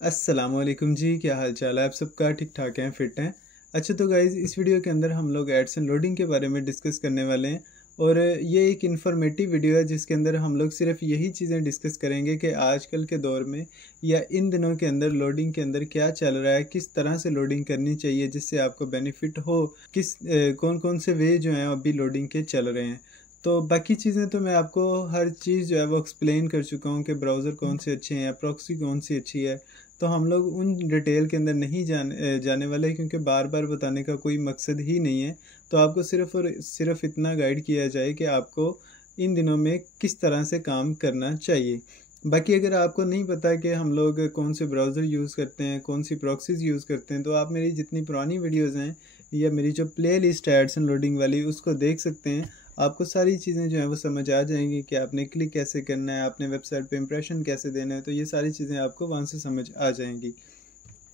अस्सलामुअलैकुम जी, क्या हाल चाल है? आप सबका ठीक ठाक हैं, फिट हैं? अच्छा तो गाइज़, इस वीडियो के अंदर हम लोग एड्स एंड लोडिंग के बारे में डिस्कस करने वाले हैं। और ये एक इन्फॉर्मेटिव वीडियो है जिसके अंदर हम लोग सिर्फ यही चीज़ें डिस्कस करेंगे कि आजकल के दौर में या इन दिनों के अंदर लोडिंग के अंदर क्या चल रहा है, किस तरह से लोडिंग करनी चाहिए जिससे आपको बेनिफिट हो, कौन कौन से वे जो हैं अभी लोडिंग के चल रहे हैं। तो बाकी चीज़ें तो मैं आपको हर चीज़ जो है वो एक्सप्लेन कर चुका हूँ कि ब्राउज़र कौन से अच्छे हैं या प्रॉक्सी कौन सी अच्छी है। तो हम लोग उन डिटेल के अंदर नहीं जाने वाले, क्योंकि बार बार बताने का कोई मकसद ही नहीं है। तो आपको सिर्फ़ और सिर्फ इतना गाइड किया जाए कि आपको इन दिनों में किस तरह से काम करना चाहिए। बाकी अगर आपको नहीं पता कि हम लोग कौन से ब्राउज़र यूज़ करते हैं, कौन सी प्रॉक्सीज़ यूज़ करते हैं, तो आप मेरी जितनी पुरानी वीडियोज़ हैं या मेरी जो प्लेलिस्ट है एड्स एंड लोडिंग वाली, उसको देख सकते हैं। आपको सारी चीज़ें जो हैं वो समझ आ जाएँगी कि आपने क्लिक कैसे करना है, आपने वेबसाइट पे इंप्रेशन कैसे देना है, तो ये सारी चीज़ें आपको वहाँ से समझ आ जाएँगी।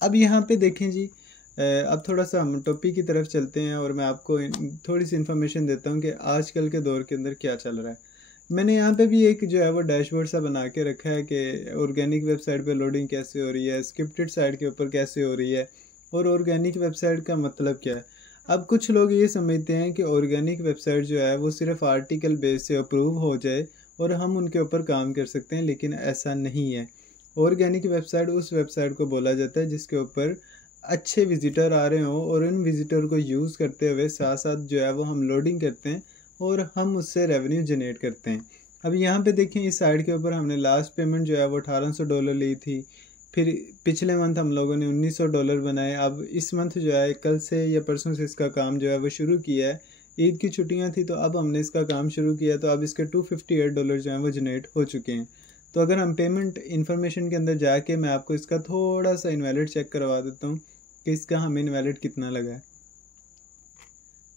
अब यहाँ पे देखें जी, अब थोड़ा-सा हम टॉपिक की तरफ चलते हैं और मैं आपको थोड़ी-सी इन्फॉर्मेशन देता हूँ कि आजकल के दौर के अंदर क्या चल रहा है। मैंने यहाँ पे भी एक जो है वो डैशबोर्ड सा बना के रखा है कि ऑर्गेनिक वेबसाइट पे लोडिंग कैसे हो रही है, स्क्रिप्टेड साइट के ऊपर कैसे हो रही है और ऑर्गेनिक वेबसाइट का मतलब क्या है। अब कुछ लोग ये समझते हैं कि ऑर्गेनिक वेबसाइट जो है वो सिर्फ आर्टिकल बेस से अप्रूव हो जाए और हम उनके ऊपर काम कर सकते हैं, लेकिन ऐसा नहीं है। ऑर्गेनिक वेबसाइट उस वेबसाइट को बोला जाता है जिसके ऊपर अच्छे विजिटर आ रहे हों और उन विजिटर को यूज़ करते हुए साथ साथ जो है वो हम लोडिंग करते हैं और हम उससे रेवेन्यू जनरेट करते हैं। अब यहाँ पे देखें, इस साइट के ऊपर हमने लास्ट पेमेंट जो है वो $1800 ली थी। फिर पिछले मंथ हम लोगों ने $1900 बनाए। अब इस मंथ जो है कल से या परसों से इसका काम जो है वो शुरू किया है। ईद की छुट्टियां थी तो अब हमने इसका काम शुरू किया, तो अब इसके $258 जो हैं वो जनरेट हो चुके हैं। तो अगर हम पेमेंट इन्फॉर्मेशन के अंदर जाके मैं आपको इसका थोड़ा सा इनवैलिड चेक करवा देता हूँ कि इसका हमें इनवैलिड कितना लगा है।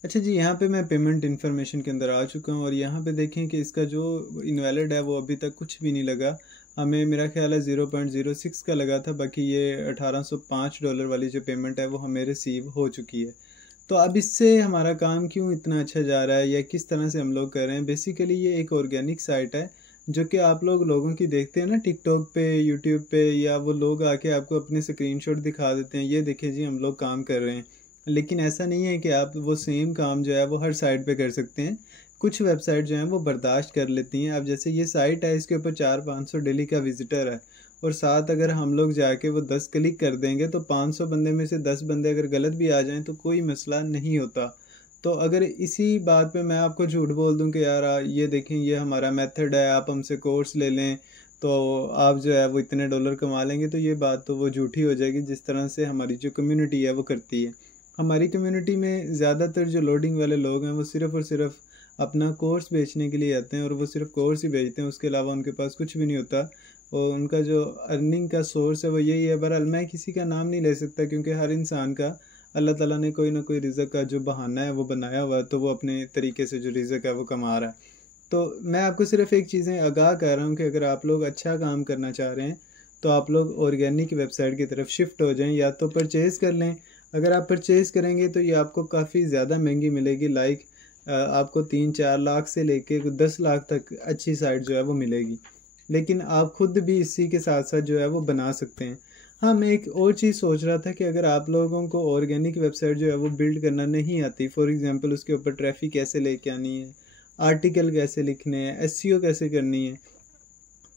अच्छा जी, यहाँ पे मैं पेमेंट इन्फॉर्मेशन के अंदर आ चुका हूँ और यहाँ पे देखें कि इसका जो इनवैलिड है वो अभी तक कुछ भी नहीं लगा। हमें मेरा ख्याल है 0.06 का लगा था, बाकी ये $1805 वाली जो पेमेंट है वो हमें रिसीव हो चुकी है। तो अब इससे हमारा काम क्यों इतना अच्छा जा रहा है या किस तरह से हम लोग कर रहे हैं। बेसिकली ये एक ऑर्गेनिक साइट है जो कि आप लोगों की देखते हैं ना टिकटॉक पे, यूट्यूब पे, या वो लोग आके आपको अपने स्क्रीनशॉट दिखा देते हैं, ये देखिए जी हम लोग काम कर रहे हैं। लेकिन ऐसा नहीं है कि आप वो सेम काम जो है वो हर साइट पे कर सकते हैं। कुछ वेबसाइट जो हैं वो बर्दाश्त कर लेती हैं। अब जैसे ये साइट है, इसके ऊपर 400-500 डेली का विजिटर है और साथ अगर हम लोग जाके वो 10 क्लिक कर देंगे तो 500 बंदे में से 10 बंदे अगर गलत भी आ जाएं तो कोई मसला नहीं होता। तो अगर इसी बात पे मैं आपको झूठ बोल दूं कि यार ये देखें ये हमारा मेथड है, आप हमसे कोर्स ले लें तो आप जो है वो इतने डॉलर कमा लेंगे, तो ये बात तो वो झूठी हो जाएगी जिस तरह से हमारी जो कम्युनिटी है वो करती है। हमारी कम्युनिटी में ज़्यादातर जो लोडिंग वाले लोग हैं वो सिर्फ़ और सिर्फ अपना कोर्स बेचने के लिए आते हैं और वो सिर्फ कोर्स ही बेचते हैं, उसके अलावा उनके पास कुछ भी नहीं होता। और उनका जो अर्निंग का सोर्स है वो यही है। बहरहाल मैं किसी का नाम नहीं ले सकता क्योंकि हर इंसान का अल्लाह ताला ने कोई ना कोई रिज़्क़ का जो बहाना है वो बनाया हुआ है, तो वो अपने तरीके से जो रिज़्क़ है वो कमा रहा है। तो मैं आपको सिर्फ एक चीज़ें आगाह कर रहा हूँ कि अगर आप लोग अच्छा काम करना चाह रहे हैं तो आप लोग ऑर्गेनिक वेबसाइट की तरफ शिफ्ट हो जाएं, या तो परचेज़ कर लें। अगर आप परचेज़ करेंगे तो ये आपको काफ़ी ज़्यादा महंगी मिलेगी, लाइक आपको 3-4 लाख से लेके 10 लाख तक अच्छी साइट जो है वो मिलेगी। लेकिन आप खुद भी इसी के साथ साथ जो है वो बना सकते हैं। हाँ, मैं एक और चीज़ सोच रहा था कि अगर आप लोगों को ऑर्गेनिक वेबसाइट जो है वो बिल्ड करना नहीं आती, फॉर एग्जांपल उसके ऊपर ट्रैफिक कैसे लेके आनी है, आर्टिकल कैसे लिखने हैं, एसईओ कैसे करनी है,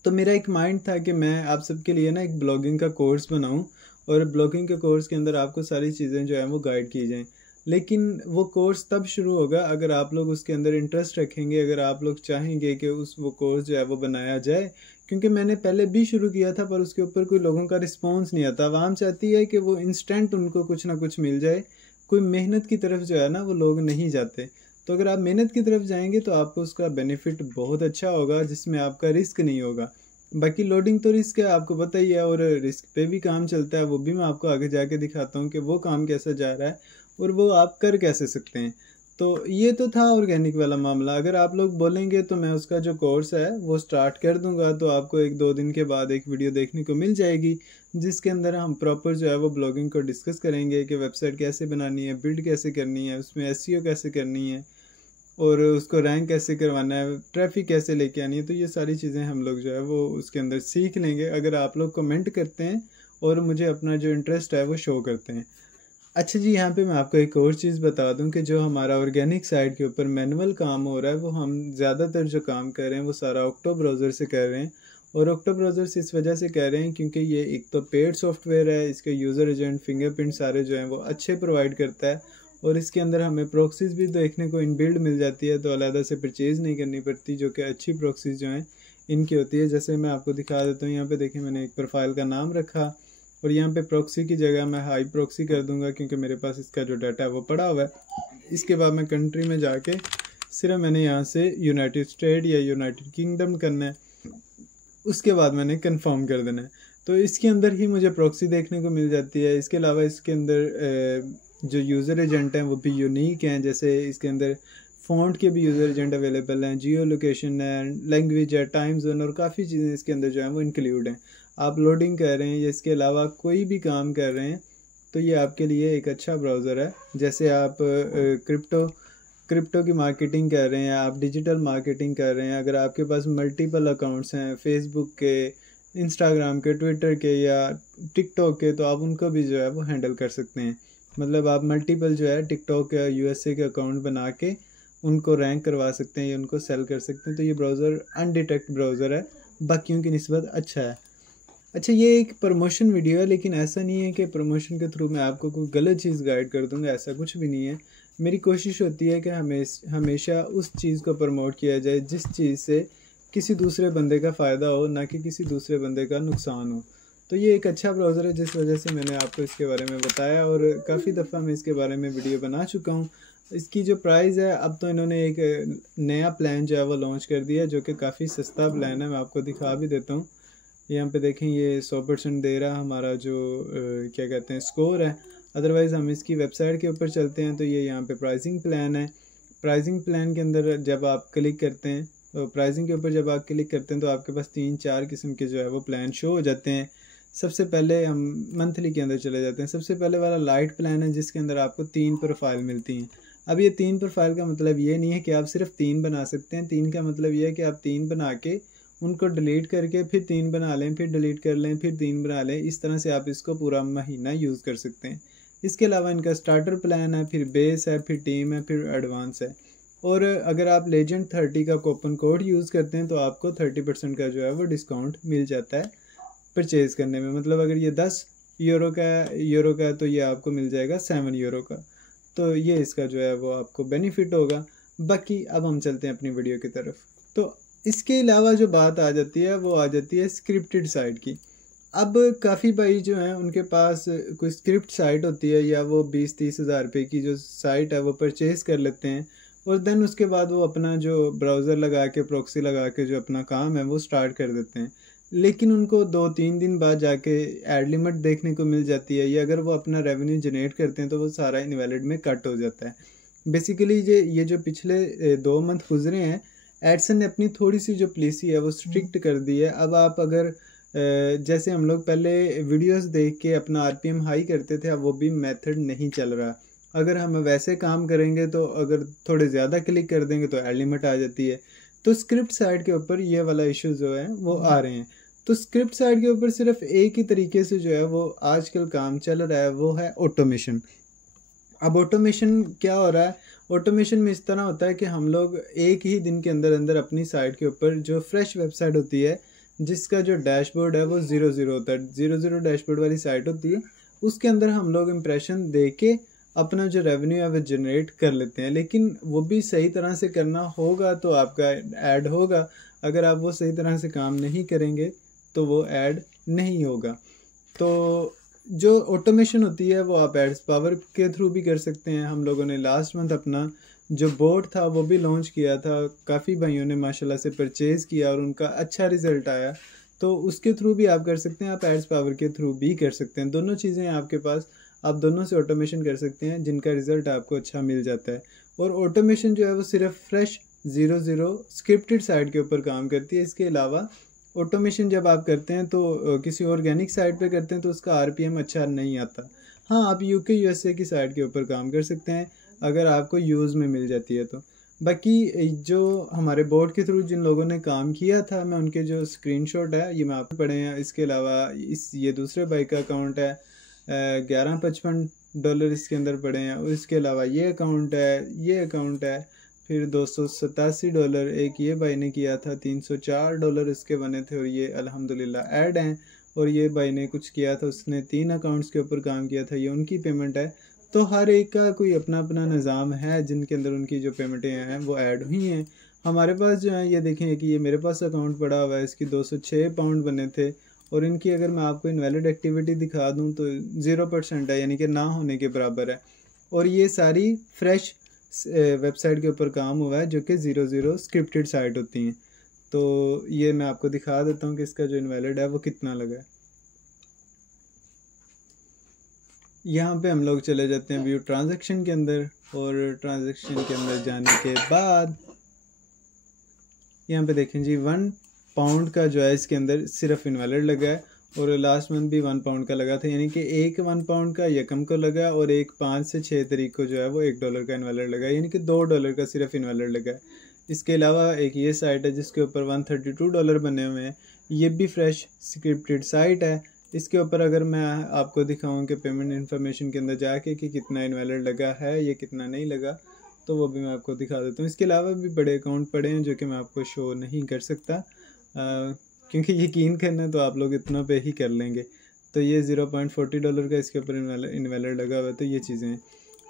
तो मेरा एक माइंड था कि मैं आप सबके लिए ना एक ब्लॉगिंग का कोर्स बनाऊं और ब्लॉगिंग के कोर्स के अंदर आपको सारी चीज़ें जो है वो गाइड की जाएं। लेकिन वो कोर्स तब शुरू होगा अगर आप लोग उसके अंदर इंटरेस्ट रखेंगे, अगर आप लोग चाहेंगे कि वो कोर्स जो है वो बनाया जाए। क्योंकि मैंने पहले भी शुरू किया था पर उसके ऊपर कोई लोगों का रिस्पॉन्स नहीं आता। आवाम चाहती है कि वो इंस्टेंट उनको कुछ ना कुछ मिल जाए, कोई मेहनत की तरफ जो है ना वो लोग नहीं जाते। तो अगर आप मेहनत की तरफ जाएंगे तो आपको उसका बेनिफिट बहुत अच्छा होगा जिसमें आपका रिस्क नहीं होगा। बाकी लोडिंग तो रिस्क है, आपको पता ही है, और रिस्क पे भी काम चलता है, वो भी मैं आपको आगे जाके दिखाता हूँ कि वो काम कैसा जा रहा है और वो आप कर कैसे सकते हैं। तो ये तो था ऑर्गेनिक वाला मामला। अगर आप लोग बोलेंगे तो मैं उसका जो कोर्स है वो स्टार्ट कर दूंगा, तो आपको 1-2 दिन के बाद एक वीडियो देखने को मिल जाएगी जिसके अंदर हम प्रॉपर जो है वो ब्लॉगिंग को डिस्कस करेंगे कि वेबसाइट कैसे बनानी है, बिल्ड कैसे करनी है, उसमें एसईओ कैसे करनी है और उसको रैंक कैसे करवाना है, ट्रैफिक कैसे लेके आनी है। तो ये सारी चीज़ें हम लोग जो है वो उसके अंदर सीख लेंगे अगर आप लोग कमेंट करते हैं और मुझे अपना जो इंटरेस्ट है वो शो करते हैं। अच्छा जी, यहाँ पे मैं आपको एक और चीज़ बता दूं कि जो हमारा ऑर्गेनिक साइट के ऊपर मैनुअल काम हो रहा है, वो हम ज़्यादातर जो काम कर रहे हैं वो सारा ऑक्टो ब्राउज़र से कर रहे हैं। और ऑक्टो ब्राउज़र से इस वजह से कर रहे हैं क्योंकि ये एक तो पेड सॉफ्टवेयर है, इसके यूज़र एजेंट फिंगरप्रिंट सारे जो हैं वो अच्छे प्रोवाइड करता है, और इसके अंदर हमें प्रॉक्सीज़ भी देखने को इनबिल्ड मिल जाती है, तो अलग से परचेज़ नहीं करनी पड़ती, जो कि अच्छी प्रॉक्सीज़ जो हैं इनकी होती है। जैसे मैं आपको दिखा देता हूँ, यहाँ पे देखिए मैंने एक प्रोफाइल का नाम रखा और यहाँ पे प्रॉक्सी की जगह मैं हाई प्रॉक्सी कर दूंगा क्योंकि मेरे पास इसका जो डाटा है वो पड़ा हुआ है। इसके बाद मैं कंट्री में जाके सिर्फ मैंने यहाँ से यूनाइटेड स्टेट या यूनाइटेड किंगडम करना है, उसके बाद मैंने कंफर्म कर देना है। तो इसके अंदर ही मुझे प्रॉक्सी देखने को मिल जाती है। इसके अलावा इसके अंदर जो यूज़र एजेंट हैं वो भी यूनिक हैं, जैसे इसके अंदर फ़ॉन्ट के भी यूज़र एजेंट अवेलेबल हैं, जियो लोकेशन है, लैंग्वेज है, टाइम जोन और काफ़ी चीज़ें इसके अंदर जो हैं वो इंक्लूड हैं। आप लोडिंग कर रहे हैं या इसके अलावा कोई भी काम कर रहे हैं तो ये आपके लिए एक अच्छा ब्राउज़र है। जैसे आप क्रिप्टो की मार्केटिंग कर रहे हैं, आप डिजिटल मार्केटिंग कर रहे हैं, अगर आपके पास मल्टीपल अकाउंट्स हैं फेसबुक के, इंस्टाग्राम के, ट्विटर के या टिकटॉक के, तो आप उनको भी जो है वो हैंडल कर सकते हैं। मतलब आप मल्टीपल जो है टिकटॉक या यूएसए के अकाउंट बना के उनको रैंक करवा सकते हैं या उनको सेल कर सकते हैं। तो ये ब्राउज़र अनडिटेक्ट ब्राउज़र है, बाकियों की निस्बत अच्छा है। अच्छा, ये एक प्रमोशन वीडियो है, लेकिन ऐसा नहीं है कि प्रमोशन के थ्रू मैं आपको कोई गलत चीज़ गाइड कर दूंगा, ऐसा कुछ भी नहीं है। मेरी कोशिश होती है कि हमेशा उस चीज़ को प्रमोट किया जाए जिस चीज़ से किसी दूसरे बंदे का फ़ायदा हो, ना कि किसी दूसरे बंदे का नुकसान हो। तो ये एक अच्छा ब्राउज़र है, जिस वजह से मैंने आपको इसके बारे में बताया और काफ़ी दफ़ा मैं इसके बारे में वीडियो बना चुका हूँ। इसकी जो प्राइस है, अब तो इन्होंने एक नया प्लान जो है वो लॉन्च कर दिया है, जो कि काफ़ी सस्ता प्लान है। मैं आपको दिखा भी देता हूँ। यहाँ पे देखें, ये 100% दे रहा हमारा जो क्या कहते हैं स्कोर है। अदरवाइज़ हम इसकी वेबसाइट के ऊपर चलते हैं तो ये यहाँ पे प्राइसिंग प्लान है। प्राइसिंग प्लान के अंदर जब आप क्लिक करते हैं, तो प्राइसिंग के ऊपर जब आप क्लिक करते हैं तो आपके पास 3-4 किस्म के जो है वो प्लान शो हो जाते हैं। सबसे पहले हम मंथली के अंदर चले जाते हैं। सबसे पहले वाला लाइट प्लान है, जिसके अंदर आपको 3 प्रोफाइल मिलती हैं। अब ये 3 प्रोफाइल का मतलब ये नहीं है कि आप सिर्फ 3 बना सकते हैं। 3 का मतलब ये है कि आप 3 बना के उनको डिलीट करके फिर 3 बना लें, फिर डिलीट कर लें, फिर 3 बना लें। इस तरह से आप इसको पूरा महीना यूज़ कर सकते हैं। इसके अलावा इनका स्टार्टर प्लान है, फिर बेस है, फिर टीम है, फिर एडवांस है। और अगर आप लेजेंड 30 का कूपन कोड यूज़ करते हैं तो आपको 30% का जो है वो डिस्काउंट मिल जाता है परचेज़ करने में। मतलब अगर ये 10 यूरो का है तो ये आपको मिल जाएगा 7 यूरो का। तो ये इसका जो है वो आपको बेनिफिट होगा। बाकी अब हम चलते हैं अपनी वीडियो की तरफ। तो इसके अलावा जो बात आ जाती है वो आ जाती है स्क्रिप्टेड साइट की। अब काफ़ी भाई जो हैं उनके पास कोई स्क्रिप्ट साइट होती है, या वो 20-30 हज़ार रुपये की जो साइट है वो परचेज़ कर लेते हैं, और देन उसके बाद वो अपना जो ब्राउज़र लगा के, प्रॉक्सी लगा के जो अपना काम है वो स्टार्ट कर देते हैं। लेकिन उनको 2-3 दिन बाद जाके एड लिमिट देखने को मिल जाती है, या अगर वो अपना रेवेन्यू जनरेट करते हैं तो वो सारा इनवैलिड में कट हो जाता है। बेसिकली ये जो पिछले 2 मंथ गुजरे हैं, एडसन ने अपनी थोड़ी सी जो पॉलिसी है वो स्ट्रिक्ट कर दी है। अब आप अगर जैसे हम लोग पहले वीडियोस देख के अपना आरपीएम हाई करते थे, अब वो भी मेथड नहीं चल रहा। अगर हम वैसे काम करेंगे तो अगर थोड़े ज़्यादा क्लिक कर देंगे तो एड लिमिट आ जाती है। तो स्क्रिप्ट साइड के ऊपर ये वाला इशू जो है वो आ रहे हैं। तो स्क्रिप्ट साइड के ऊपर सिर्फ एक ही तरीके से जो है वो आजकल काम चल रहा है, वो है ऑटोमेशन। अब ऑटोमेशन क्या हो रहा है? ऑटोमेशन में इस तरह होता है कि हम लोग एक ही दिन के अंदर अंदर अपनी साइट के ऊपर जो फ्रेश वेबसाइट होती है, जिसका जो डैशबोर्ड है वो 0-0 होता है, 0-0 डैशबोर्ड वाली साइट होती है, उसके अंदर हम लोग इम्प्रेशन दे के अपना जो रेवेन्यू है वो जनरेट कर लेते हैं। लेकिन वो भी सही तरह से करना होगा तो आपका ऐड होगा। अगर आप वो सही तरह से काम नहीं करेंगे तो वो ऐड नहीं होगा। तो जो ऑटोमेशन होती है वो आप एड्स पावर के थ्रू भी कर सकते हैं। हम लोगों ने लास्ट मंथ अपना जो बोर्ड था वो भी लॉन्च किया था। काफ़ी भाइयों ने माशाल्लाह से परचेज़ किया और उनका अच्छा रिज़ल्ट आया। तो उसके थ्रू भी आप कर सकते हैं, आप एड्स पावर के थ्रू भी कर सकते हैं। दोनों चीज़ें आपके पास, आप दोनों से ऑटोमेशन कर सकते हैं जिनका रिज़ल्ट आपको अच्छा मिल जाता है। और ऑटोमेशन जो है वो सिर्फ फ्रेश 0-0 स्क्रिप्टेड साइट के ऊपर काम करती है। इसके अलावा ऑटोमेशन जब आप करते हैं तो किसी ऑर्गेनिक साइट पे करते हैं तो उसका आरपीएम अच्छा नहीं आता। हाँ, आप यूके यूएसए की साइट के ऊपर काम कर सकते हैं अगर आपको यूज़ में मिल जाती है तो। बाकी जो हमारे बोर्ड के थ्रू जिन लोगों ने काम किया था, मैं उनके जो स्क्रीनशॉट है ये मैं आपको पढ़े हैं। इसके अलावा ये दूसरे भाई का अकाउंट है, $11.55 इसके अंदर पड़े हैं। और इसके अलावा ये अकाउंट है, फिर $287 एक ये भाई ने किया था, $304 इसके बने थे और ये अल्हम्दुलिल्लाह ऐड हैं। और ये भाई ने कुछ किया था, उसने 3 अकाउंट्स के ऊपर काम किया था, ये उनकी पेमेंट है। तो हर एक का कोई अपना अपना निज़ाम है जिनके अंदर उनकी जो पेमेंटें हैं वो ऐड हुई हैं। हमारे पास जो है ये देखें कि ये मेरे पास अकाउंट पड़ा हुआ है, इसकी £206 बने थे। और इनकी अगर मैं आपको इनवैलिड एक्टिविटी दिखा दूं तो 0% है, यानी कि ना होने के बराबर है। और ये सारी फ्रेश वेबसाइट के ऊपर काम हुआ है जो कि 00 स्क्रिप्टेड साइट होती हैं। तो ये मैं आपको दिखा देता हूँ कि इसका जो इनवैलिड है वो कितना लगा है। यहाँ पे हम लोग चले जाते हैं व्यू ट्रांजैक्शन के अंदर, और ट्रांजैक्शन के अंदर जाने के बाद यहाँ पे देखें जी £1 का जो है इसके अंदर सिर्फ इनवैलिड लगा है। और लास्ट मंथ भी £1 का लगा था, यानी कि एक £1 का यकम को लगा और एक 5 से 6 तारीख को जो है वो $1 का इनवैलिड लगा, यानी कि $2 का सिर्फ इनवैलिड लगा है। इसके अलावा एक ये साइट है जिसके ऊपर $132 बने हुए हैं, ये भी फ्रेश स्क्रिप्टेड साइट है। इसके ऊपर अगर मैं आपको दिखाऊं कि पेमेंट इन्फॉर्मेशन के अंदर जाके कि कितना इनवैलिड लगा है या कितना नहीं लगा, तो वो भी मैं आपको दिखा देता हूँ। इसके अलावा भी बड़े अकाउंट पड़े हैं जो कि मैं आपको शो नहीं कर सकता, क्योंकि यकीन करना तो आप लोग इतना पे ही कर लेंगे। तो ये $0.40 का इसके ऊपर इनवैलिड लगा हुआ है। तो ये चीज़ें हैं,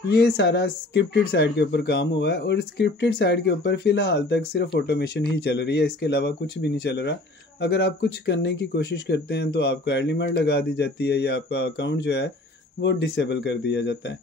ये सारा स्क्रिप्टेड साइट के ऊपर काम हुआ है। और स्क्रिप्टेड साइट के ऊपर फ़िलहाल तक सिर्फ ऑटोमेशन ही चल रही है, इसके अलावा कुछ भी नहीं चल रहा। अगर आप कुछ करने की कोशिश करते हैं तो आपको एड लिमिट लगा दी जाती है या आपका अकाउंट जो है वो डिसेबल कर दिया जाता है।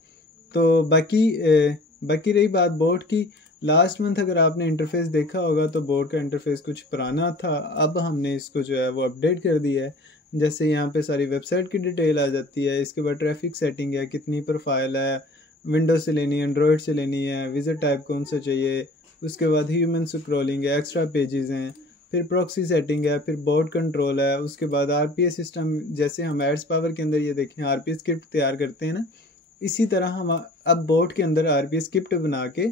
तो बाकी रही बात बोर्ड की, लास्ट मंथ अगर आपने इंटरफेस देखा होगा तो बोर्ड का इंटरफेस कुछ पुराना था, अब हमने इसको जो है वो अपडेट कर दिया है। जैसे यहाँ पे सारी वेबसाइट की डिटेल आ जाती है, इसके बाद ट्रैफिक सेटिंग है, कितनी प्रोफाइल है, विंडोज से लेनी है, एंड्रॉयड से लेनी है, विजिट टाइप कौन सा चाहिए, उसके बाद ह्यूमन स्क्रॉलिंग है, एक्स्ट्रा पेजेस हैं, फिर प्रॉक्सी सेटिंग है, फिर बोर्ड कंट्रोल है, उसके बाद आरपीएस सिस्टम, जैसे हम एड्स पावर के अंदर ये देखें आरपीएस स्क्रिप्ट तैयार करते हैं ना, इसी तरह हम अब बोर्ड के अंदर आरपीएस स्क्रिप्ट बना के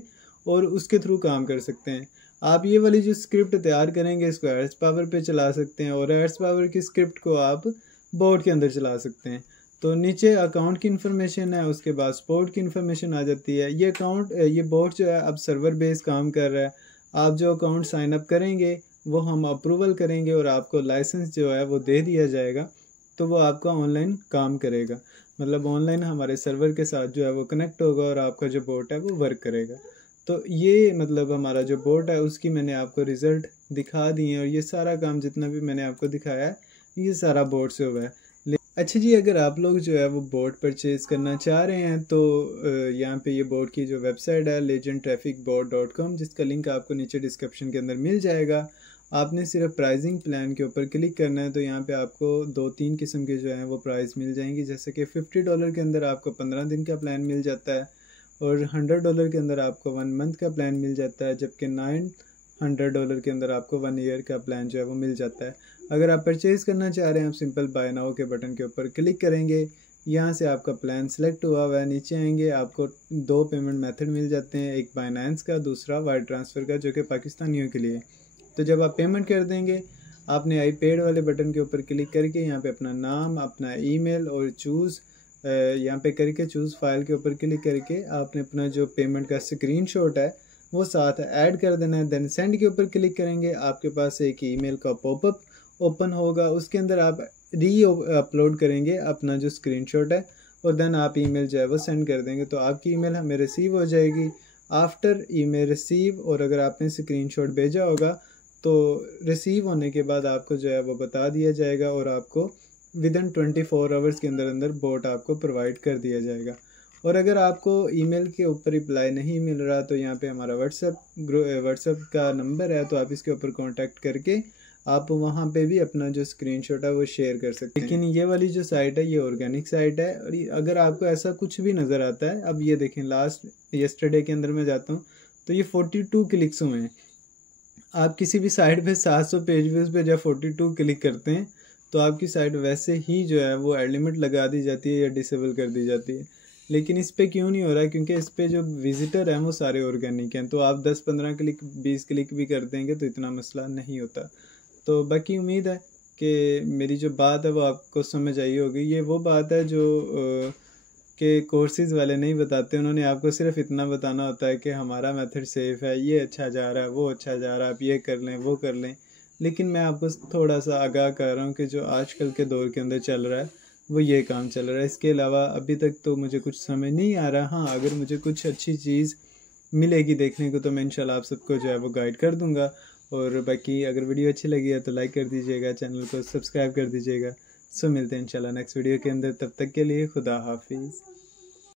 और उसके थ्रू काम कर सकते हैं। आप ये वाली जो स्क्रिप्ट तैयार करेंगे इसको एड्स पावर पे चला सकते हैं और एड्स पावर की स्क्रिप्ट को आप बोर्ड के अंदर चला सकते हैं। तो नीचे अकाउंट की इन्फॉर्मेशन है, उसके बाद स्पोर्ट की इन्फॉर्मेशन आ जाती है। ये बोर्ड जो है अब सर्वर बेस काम कर रहा है। आप जो अकाउंट साइन अप करेंगे वो हम अप्रूवल करेंगे और आपको लाइसेंस जो है वो दे दिया जाएगा, तो वो आपका ऑनलाइन काम करेगा। मतलब ऑनलाइन हमारे सर्वर के साथ जो है वो कनेक्ट होगा और आपका जो बोट है वो वर्क करेगा। तो ये मतलब हमारा जो बोट है उसकी मैंने आपको रिज़ल्ट दिखा दिए हैं, और ये सारा काम जितना भी मैंने आपको दिखाया है ये सारा बोट से हुआ है। अच्छा जी, अगर आप लोग जो है वो बोट परचेज़ करना चाह रहे हैं तो यहाँ पे ये बोट की जो वेबसाइट है legendtrafficbot.com, जिसका लिंक आपको नीचे डिस्क्रिप्शन के अंदर मिल जाएगा। आपने सिर्फ प्राइसिंग प्लान के ऊपर क्लिक करना है, तो यहाँ पे आपको 2-3 किस्म के जो हैं वो प्राइस मिल जाएंगी। जैसे कि $50 के अंदर आपको 15 दिन का प्लान मिल जाता है और $100 के अंदर आपको 1 मंथ का प्लान मिल जाता है, जबकि $900 के अंदर आपको 1 ईयर का प्लान जो है वो मिल जाता है। अगर आप परचेज़ करना चाह रहे हैं, आप सिंपल बाय नाउ के बटन के ऊपर क्लिक करेंगे, यहाँ से आपका प्लान सेलेक्ट हुआ हुआ है, नीचे आएंगे आपको 2 पेमेंट मेथड मिल जाते हैं, एक बाइनेंस का, दूसरा वायर ट्रांसफ़र का, जो कि पाकिस्तानियों के लिए। तो जब आप पेमेंट कर देंगे, आपने आई पेड वाले बटन के ऊपर क्लिक करके यहाँ पे अपना नाम, अपना ईमेल और चूज़ यहाँ पे करके चूज़ फाइल के ऊपर क्लिक करके आपने अपना जो पेमेंट का स्क्रीनशॉट है वो साथ ऐड कर देना है। देन सेंड के ऊपर क्लिक करेंगे, आपके पास एक ईमेल का पॉपअप ओपन होगा, उसके अंदर आप अपलोड करेंगे अपना जो स्क्रीनशॉट है और देन आप ईमेल जो है वो सेंड कर देंगे, तो आपकी ईमेल हमें रिसीव हो जाएगी। आफ्टर ईमेल रिसीव, और अगर आपने स्क्रीनशॉट भेजा होगा तो रिसीव होने के बाद आपको जो है वो बता दिया जाएगा और आपको विदिन 24 आवर्स के अंदर अंदर बोट आपको प्रोवाइड कर दिया जाएगा। और अगर आपको ईमेल के ऊपर रिप्लाई नहीं मिल रहा तो यहाँ पे हमारा व्हाट्सएप का नंबर है, तो आप इसके ऊपर कांटेक्ट करके आप वहाँ पे भी अपना जो स्क्रीनशॉट है वो शेयर कर सकते हैं। लेकिन ये वाली जो साइट है ये ऑर्गेनिक साइट है, और अगर आपको ऐसा कुछ भी नज़र आता है, अब ये देखें लास्ट येस्टरडे के अंदर मैं जाता हूँ तो ये 42 क्लिक्स हुए हैं। आप किसी भी साइट पे 700 पेज व्यूज़ पे जब 42 क्लिक करते हैं तो आपकी साइट वैसे ही जो है वो एड लिमिट लगा दी जाती है या डिसेबल कर दी जाती है। लेकिन इस पे क्यों नहीं हो रहा है? क्योंकि इस पे जो विजिटर हैं वो सारे ऑर्गेनिक हैं, तो आप 10-15 क्लिक 20 क्लिक भी कर देंगे तो इतना मसला नहीं होता। तो बाकी उम्मीद है कि मेरी जो बात है वो आपको समझ आई होगी। ये वो बात है जो कि कोर्सेज़ वाले नहीं बताते, उन्होंने आपको सिर्फ इतना बताना होता है कि हमारा मेथड सेफ़ है, ये अच्छा जा रहा है, वो अच्छा जा रहा है, आप ये कर लें, वो कर लें। लेकिन मैं आपको थोड़ा सा आगाह कर रहा हूँ कि जो आजकल के दौर के अंदर चल रहा है वो ये काम चल रहा है। इसके अलावा अभी तक तो मुझे कुछ समझ नहीं आ रहा। हाँ, अगर मुझे कुछ अच्छी चीज़ मिलेगी देखने को तो मैं इंशाल्लाह आप सबको जो है वो गाइड कर दूँगा। और बाकी अगर वीडियो अच्छी लगी है तो लाइक कर दीजिएगा, चैनल को सब्सक्राइब कर दीजिएगा। सो मिलते हैं इंशाल्लाह नेक्स्ट वीडियो के अंदर, तब तक के लिए खुदा हाफिज़।